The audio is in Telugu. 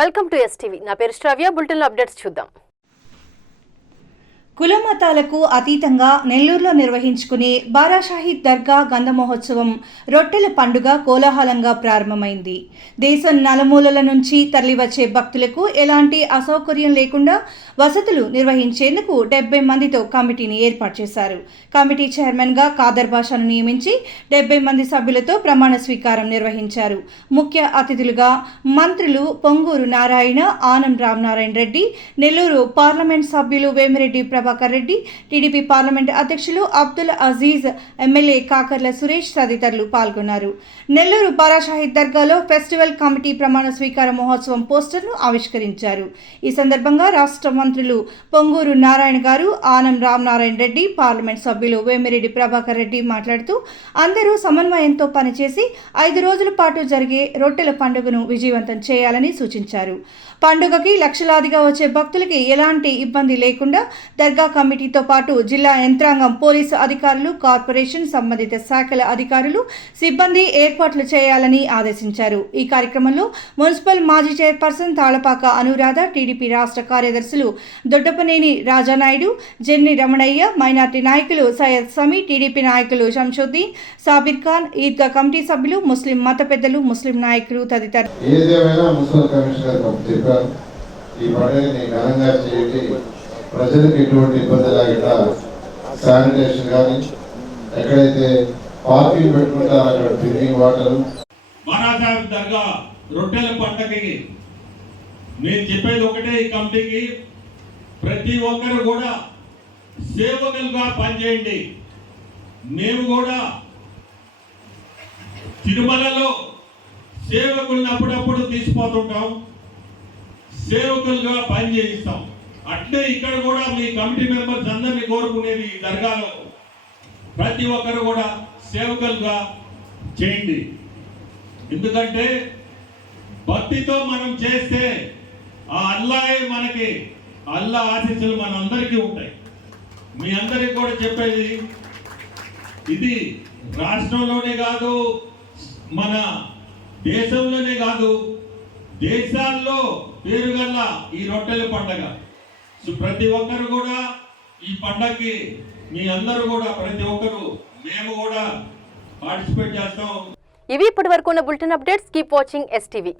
Welcome to STV. నా పేరు శ్రావ్య. బులెటిన్ అప్డేట్స్ చూద్దాం. కులమతాలకు అతీతంగా నెల్లూరులో నిర్వహించుకునే బారాషాహీద్ దర్గా గంధ మహోత్సవం రొట్టెల పండుగ కోలాహలంగా ప్రారంభమైంది. దేశం నలుమూలల నుంచి తరలివచ్చే భక్తులకు ఎలాంటి అసౌకర్యం లేకుండా వసతులు నిర్వహించేందుకు 70 మందితో కమిటీని ఏర్పాటు చేశారు. కమిటీ చైర్మన్గా ఖాదర్ బాషాను నియమించి 70 మంది సభ్యులతో ప్రమాణ స్వీకారం నిర్వహించారు. ముఖ్య అతిథులుగా మంత్రులు పొంగూరు నారాయణ, ఆనం రామనారాయణ రెడ్డి, నెల్లూరు పార్లమెంట్ సభ్యులు వేమిరెడ్డి ప్రభాకర్ రెడ్డి, టీడీపీ పార్లమెంట్ అధ్యక్షులు అబ్దుల్ అజీజ్, ఎమ్మెల్యే కాకర్ల సురేష్ తదితరులు పాల్గొన్నారు. నెల్లూరు బారాషాహీద్ దర్గాలో ఫెస్టివల్ కమిటీ ప్రమాణ స్వీకార మహోత్సవం పోస్టర్ను ఆవిష్కరించారు. ఈ సందర్భంగా రాష్ట్ర మంత్రులు పొంగూరు నారాయణ గారు, ఆనం రామనారాయణ రెడ్డి, పార్లమెంట్ సభ్యులు వేమిరెడ్డి ప్రభాకర్ రెడ్డి మాట్లాడుతూ అందరూ సమన్వయంతో పనిచేసి 5 రోజుల పాటు జరిగే రొట్టెల పండుగను విజయవంతం చేయాలని సూచించారు. పండుగకి లక్షలాదిగా వచ్చే భక్తులకి ఎలాంటి ఇబ్బంది లేకుండా దర్గా కమిటీతో పాటు జిల్లా యంత్రాంగం, పోలీసు అధికారులు, కార్పొరేషన్ సంబంధిత శాఖల అధికారులు, సిబ్బంది ఏర్పాట్లు చేయాలని ఆదేశించారు. ఈ కార్యక్రమంలో మున్సిపల్ మాజీ చైర్పర్సన్ తాళపాక అనురాధ, టీడీపీ రాష్ట్ర కార్యదర్శులు దొడ్డపనేని రాజానాయుడు, జెన్ని రమణయ్య, మైనార్టీ నాయకులు సయ్యద్ సమీ, టీడీపీ నాయకులు శంషుద్దీన్, సాబిర్ ఖాన్, ఈద్గా కమిటీ సభ్యులు, ముస్లిం మత పెద్దలు, ముస్లిం నాయకులు తదితరులు ఈ పండుగని ఘనంగా చేయండి, ప్రజలకు ఎటువంటి ఇబ్బంది లేకుండా శానిటేషన్ కానీ, ఎక్కడైతే పార్కింగ్ పెట్టుకుంటారో అక్కడ డ్రింకింగ్ వాటర్. బారాషాహీద్ దర్గా రొట్టెల పండుగకి నేను చెప్పేది ఒకటే, ఈ కమిటీకి ప్రతి ఒక్కరు కూడా సేవకులుగా పనిచేయండి. మేము కూడా తిరుమలలో సేవకులను అప్పుడప్పుడు తీసిపోతుంటాం, సేవకులుగా పని చేయిస్తాం. అట్లే ఇక్కడ కూడా మీ కమిటీ మెంబర్స్ అందరినీ కోరుకునేది, దర్గాలో ప్రతి ఒక్కరు కూడా సేవకులుగా చేయండి. ఎందుకంటే భక్తితో మనం చేస్తే ఆ అల్లాహే మనకి, అల్లా ఆశీస్సులు మనందరికీ ఉంటాయి. మీ అందరికీ కూడా చెప్పేది ఇది రాష్ట్రంలోనే కాదు, మన దేశంలోనే కాదు, దేశాల్లో పేరుగల్ల ఈ రొట్టెల పండగ. సో ప్రతి ఒక్కరు కూడా ఈ పండగకి మీ అందరూ కూడా, ప్రతి ఒక్కరు, మేము కూడా పార్టిసిపేట్ చేస్తాం. ఇవి ఇప్పటి వరకు ఉన్న bulletin updates. Keep watching STV.